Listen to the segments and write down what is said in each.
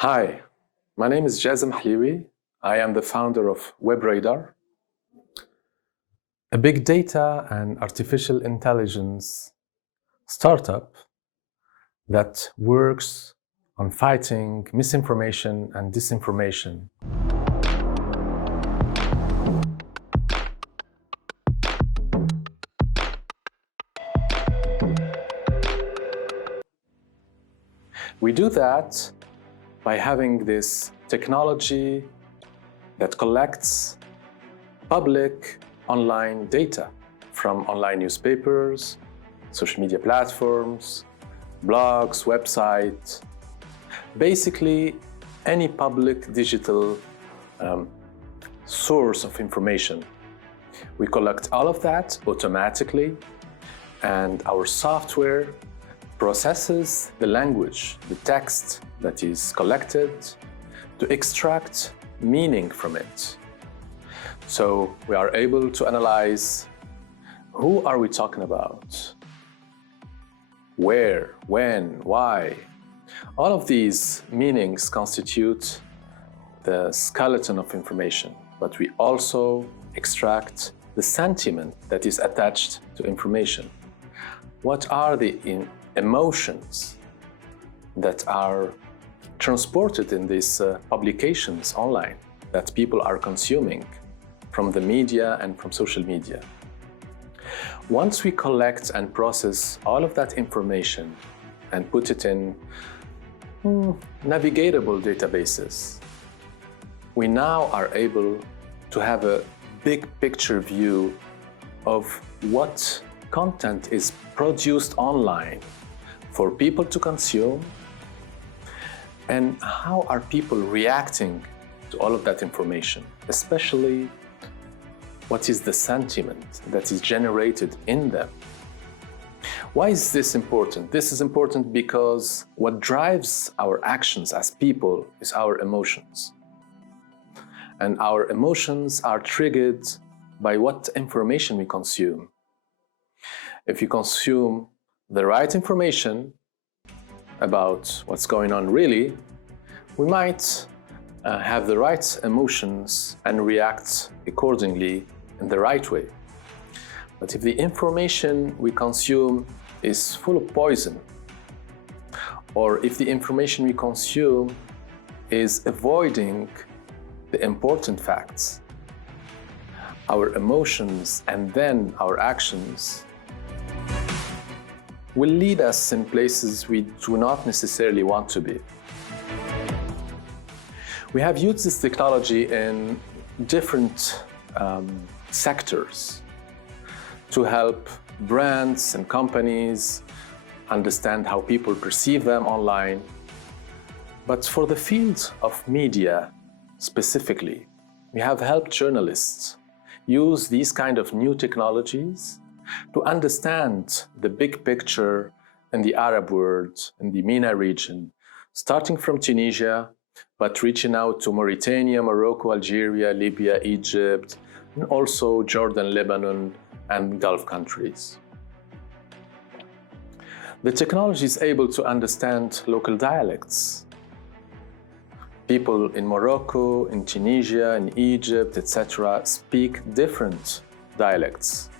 Hi, my name is Jazem Halioui. I am the founder of Webradar, a big data and artificial intelligence startup that works on fighting misinformation and disinformation. We do that by having this technology that collects public online data from online newspapers, social media platforms, blogs, websites, basically any public digital source of information. We collect all of that automatically, and our software processes the language, the text that is collected, to extract meaning from it. So we are able to analyze who are we talking about, where, when, why. All of these meanings constitute the skeleton of information, but we also extract the sentiment that is attached to information. What are the emotions that are transported in these publications online that people are consuming from the media and from social media? Once we collect and process all of that information and put it in navigatable databases, we now are able to have a big picture view of what content is produced online for people to consume, and how are people reacting to all of that information, especially what is the sentiment that is generated in them. Why is this important? This is important because what drives our actions as people is our emotions. And our emotions are triggered by what information we consume. If you consume the right information about what's going on really, we might have the right emotions and react accordingly in the right way. But if the information we consume is full of poison, or if the information we consume is avoiding the important facts, our emotions and then our actions will lead us in places we do not necessarily want to be. We have used this technology in different sectors to help brands and companies understand how people perceive them online. But for the field of media specifically, we have helped journalists use these kind of new technologies to understand the big picture in the Arab world, in the MENA region, starting from Tunisia, but reaching out to Mauritania, Morocco, Algeria, Libya, Egypt, and also Jordan, Lebanon, and Gulf countries. The technology is able to understand local dialects. People in Morocco, in Tunisia, in Egypt, etc., speak different dialects.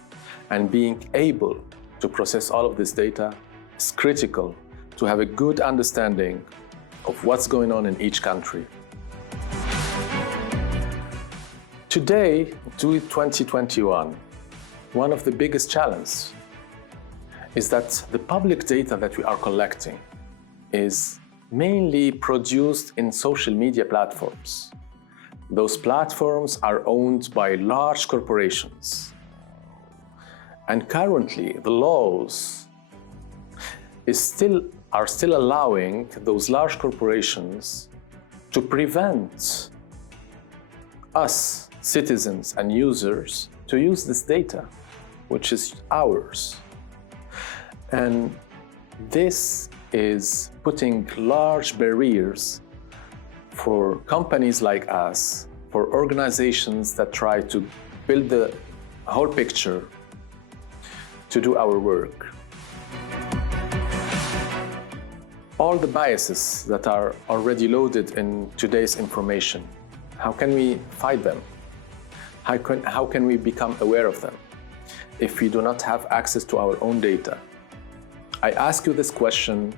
And being able to process all of this data is critical to have a good understanding of what's going on in each country. Today, 2021, one of the biggest challenges is that the public data that we are collecting is mainly produced in social media platforms. Those platforms are owned by large corporations. And currently, the laws are still allowing those large corporations to prevent us, citizens and users, to use this data, which is ours. And this is putting large barriers for companies like us, for organizations that try to build the whole picture to do our work. all the biases that are already loaded in today's information, how can we fight them? How can we become aware of them if we do not have access to our own data? I ask you this question,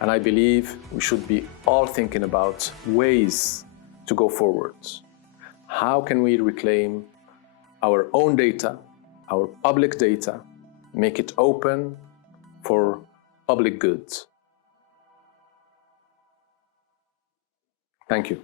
and I believe we should be all thinking about ways to go forward. How can we reclaim our own data, our public data, make it open for public good? Thank you.